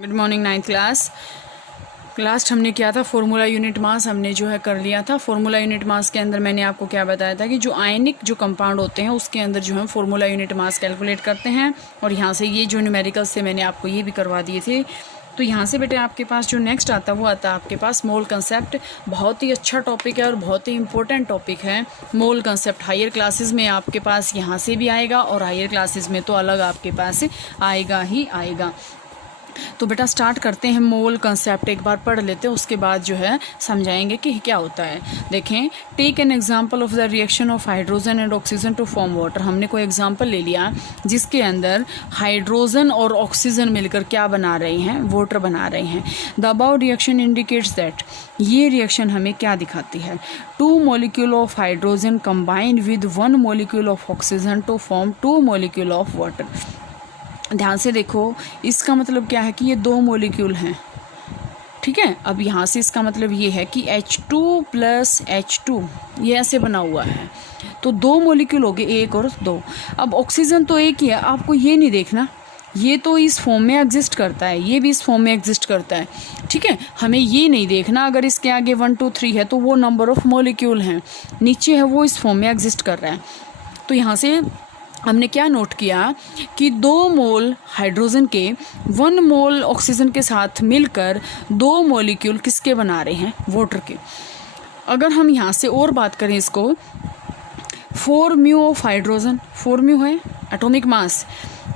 Good morning ninth class. Last हमने किया था फॉर्मूला यूनिट मास, हमने जो है कर लिया था। फॉर्मूला यूनिट मास के अंदर मैंने आपको क्या बताया था कि जो आयनिक जो कंपाउंड होते हैं उसके अंदर जो है फॉर्मूला यूनिट मास कैलकुलेट करते हैं। और यहाँ से ये जो न्यूमेरिकल्स थे मैंने आपको ये भी करवा दिए थे। तो यहाँ से बेटे आपके पास जो नेक्स्ट आता है वो आता है आपके पास मोल कंसेप्ट। बहुत ही अच्छा टॉपिक है और बहुत ही इंपॉर्टेंट टॉपिक है मोल कंसेप्ट। हायर क्लासेस में आपके पास यहाँ से भी आएगा और हायर क्लासेस में तो अलग आपके पास आएगा ही आएगा। तो बेटा स्टार्ट करते हैं। मोल कंसेप्ट एक बार पढ़ लेते हैं, उसके बाद जो है समझाएंगे कि क्या होता है। देखें, take an example of the reaction of hydrogen and oxygen to form water. हमने कोई एग्जांपल ले लिया जिसके अंदर हाइड्रोजन और ऑक्सीजन मिलकर क्या बना रहे हैं, वाटर बना रहे हैं। The above reaction indicates that, ये रिएक्शन हमें क्या दिखाती है, 2 molecule of hydrogen combined with 1 molecule of oxygen to form 2 molecule of water. ध्यान से देखो, इसका मतलब क्या है कि ये 2 मॉलिक्यूल हैं, ठीक है। अब यहाँ से इसका मतलब ये है कि H2 + H2 ये ऐसे बना हुआ है, तो 2 मॉलिक्यूल हो गए, 1 और 2। अब ऑक्सीजन तो एक ही है, आपको ये नहीं देखना, ये तो इस फॉर्म में एग्जिस्ट करता है, ये भी इस फॉर्म में एग्जिस्ट करता है, ठीक है। हमें ये नहीं देखना अगर इसके आगे 1 2 3 है तो वो नंबर ऑफ मॉलिक्यूल हैं, नीचे है वो इस फॉर्म में एग्जिस्ट कर रहा है। तो यहाँ से हमने क्या नोट किया कि 2 मोल हाइड्रोजन के 1 मोल ऑक्सीजन के साथ मिलकर 2 मॉलिक्यूल किसके बना रहे हैं, वाटर के। अगर हम यहाँ से और बात करें इसको, 4 म्यू ऑफ हाइड्रोजन, 4 म्यू है atomic mass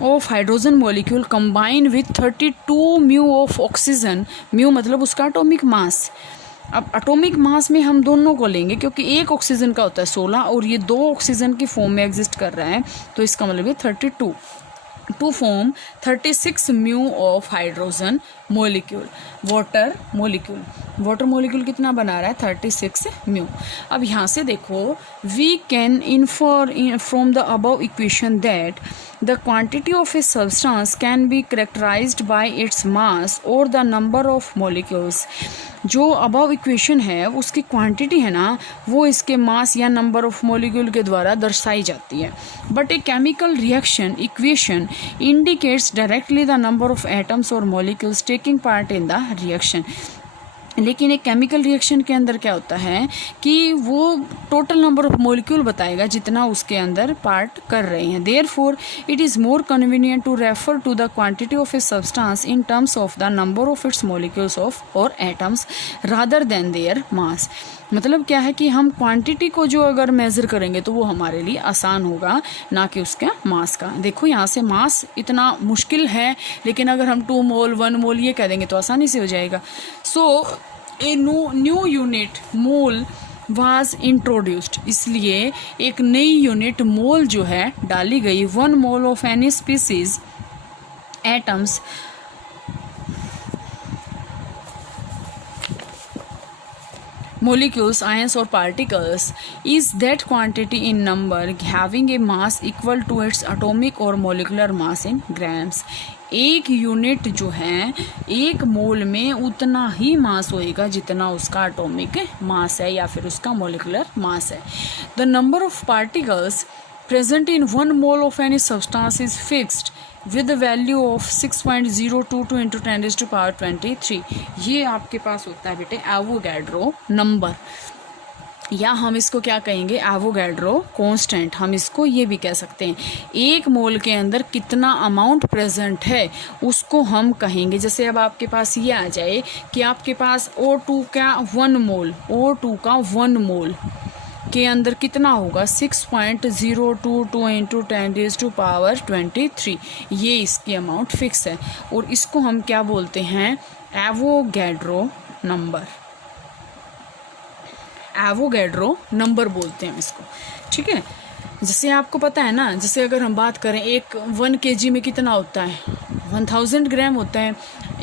of hydrogen molecule combine with 32 mu of oxygen. Mu मतलब उसका एटॉमिक मास। अब एटॉमिक मास में हम दोनों को लेंगे क्योंकि एक ऑक्सीजन का होता है 16 और ये 2 ऑक्सीजन की फॉर्म में एग्जिस्ट कर रहा है, तो इसका मतलब है 32 to form 36 mu of hydrogen molecule. Water molecule कितना बना रहा है, 36 म्यू। अब यहाँ से देखो, we can infer from the above equation that the quantity of a substance can be characterized by its mass or the number of molecules। जो above equation है उसकी क्वांटिटी है ना, वो इसके मास या नंबर ऑफ मॉलिक्यूल के द्वारा दर्शाई जाती है। But a chemical reaction equation indicates directly the number of atoms और molecules taking part in the reaction. लेकिन एक केमिकल रिएक्शन के अंदर क्या होता है कि वो टोटल नंबर ऑफ मॉलिक्यूल बताएगा जितना उसके अंदर पार्ट कर रहे हैं। Therefore it is more convenient to refer to the quantity of a substance in terms of the number of its molecules of और atoms rather than their mass. मतलब क्या है कि हम क्वांटिटी को जो अगर मेज़र करेंगे तो वो हमारे लिए आसान होगा, ना कि उसका मास का। देखो यहाँ से मास इतना मुश्किल है, लेकिन अगर हम 2 मोल 1 मोल ये कह देंगे तो आसानी से हो जाएगा। So a new unit mole was introduced, इसलिए एक नई यूनिट मोल जो है डाली गई। 1 mole of any species atoms molecules, ions or particles is that quantity in number having a mass equal to its atomic or molecular mass in grams। एक unit जो है एक मोल में उतना ही मास होएगा जितना उसका एटॉमिक मास है या फिर उसका मोलिकुलर मास है। The number of particles present in 1 mole of any substance is fixed with the value of 6.022 into 10⁻23। ये आपके पास होता है बेटे एवोगैड्रो नंबर, या हम इसको क्या कहेंगे, एवोगैड्रो कांस्टेंट। हम इसको ये भी कह सकते हैं, एक मोल के अंदर कितना अमाउंट प्रेजेंट है उसको हम कहेंगे। जैसे अब आपके पास ये आ जाए कि आपके पास O2 का 1 मोल, O2 का 1 मोल के अंदर कितना होगा, 6.022 इंटू 10⁻23। ये इसकी अमाउंट फिक्स है और इसको हम क्या बोलते हैं, एवोगैड्रो नंबर। एवोगैड्रो नंबर बोलते हैं हम इसको, ठीक है। जैसे आपको पता है ना, जैसे अगर हम बात करें एक 1 kg में कितना होता है, 1000 ग्राम होता है।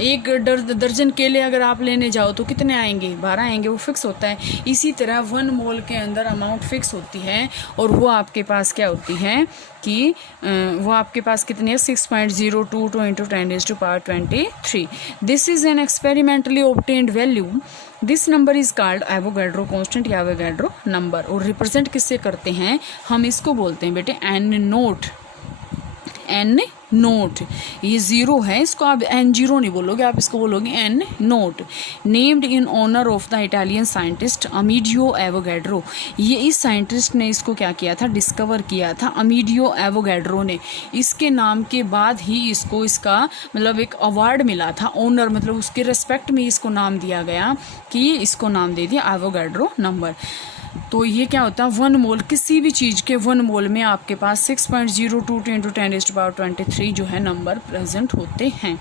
एक दर्जन केले अगर आप लेने जाओ तो कितने आएंगे, 12 आएंगे, वो फिक्स होता है। इसी तरह 1 मोल के अंदर अमाउंट फिक्स होती है और वो आपके पास क्या होती है कि वो आपके पास कितनी है, 6.022 into 10⁻23। This is an experimentally obtained value. This number is called Avogadro constant या एवोगैड्रो नंबर। और रिप्रेजेंट किससे करते हैं, हम इसको बोलते हैं बेटे एन नोट। एन नोट, ये ज़ीरो है, इसको आप एन जीरो नहीं बोलोगे, आप इसको बोलोगे N naught. Named in honour of the Italian scientist Amedeo Avogadro, ये इस साइंटिस्ट ने इसको क्या किया था, डिस्कवर किया था, अमीडियो एवोगैड्रो ने। इसके नाम के बाद ही इसको इसका मतलब एक अवार्ड मिला था, ऑनर मतलब उसके रेस्पेक्ट में इसको नाम दिया गया कि इसको नाम दे दिया एवोगैड्रो नंबर। तो ये क्या होता है, 1 मोल, किसी भी चीज़ के 1 मोल में आपके पास 6.02 × 10⁻23 जो है नंबर प्रेजेंट होते हैं।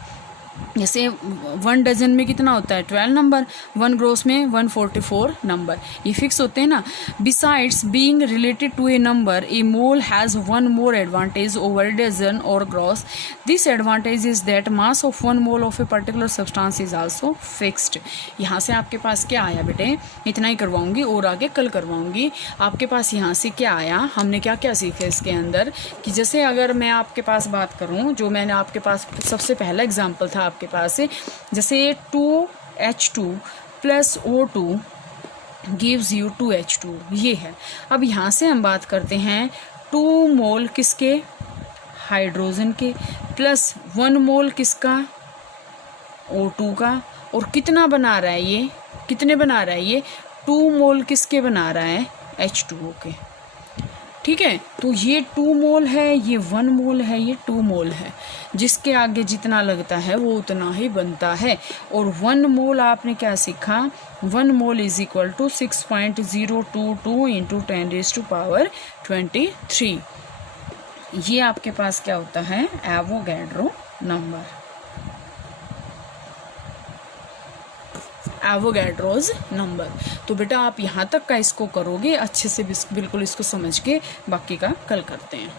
जैसे 1 डजन में कितना होता है, 12 नंबर, 1 ग्रोस में 144 नंबर, ये फिक्स होते हैं ना। Besides being related to a number, a mole has 1 more advantage over dozen और gross. This advantage is that mass of 1 mole of a particular substance is also fixed. यहाँ से आपके पास क्या आया बेटे, इतना ही करवाऊंगी और आगे कल करवाऊंगी। आपके पास यहाँ से क्या आया, हमने क्या क्या सीखा इसके अंदर, कि जैसे अगर मैं आपके पास बात करूँ, जो मैंने आपके पास सबसे पहला एग्जाम्पल था आपके पास से, जैसे 2H2 + O2 gives you 2H2, ये है। अब यहाँ से हम बात करते हैं 2 मोल किसके, हाइड्रोजन के, प्लस 1 मोल किसका, O2 का, और कितना बना रहा है ये, कितने बना रहा है ये, 2 मोल किसके बना रहा है, H2O के। ठीक है, तो ये 2 मोल है, ये 1 मोल है, ये 2 मोल है, जिसके आगे जितना लगता है वो उतना ही बनता है। और 1 मोल आपने क्या सीखा, 1 मोल इज इक्वल टू 6.022 × 10⁻23। ये आपके पास क्या होता है, एवोगैड्रो नंबर, एवोगैड्रोज नंबर। तो बेटा आप यहाँ तक का इसको करोगे अच्छे से, बिल्कुल इसको समझ के, बाकी का कल करते हैं।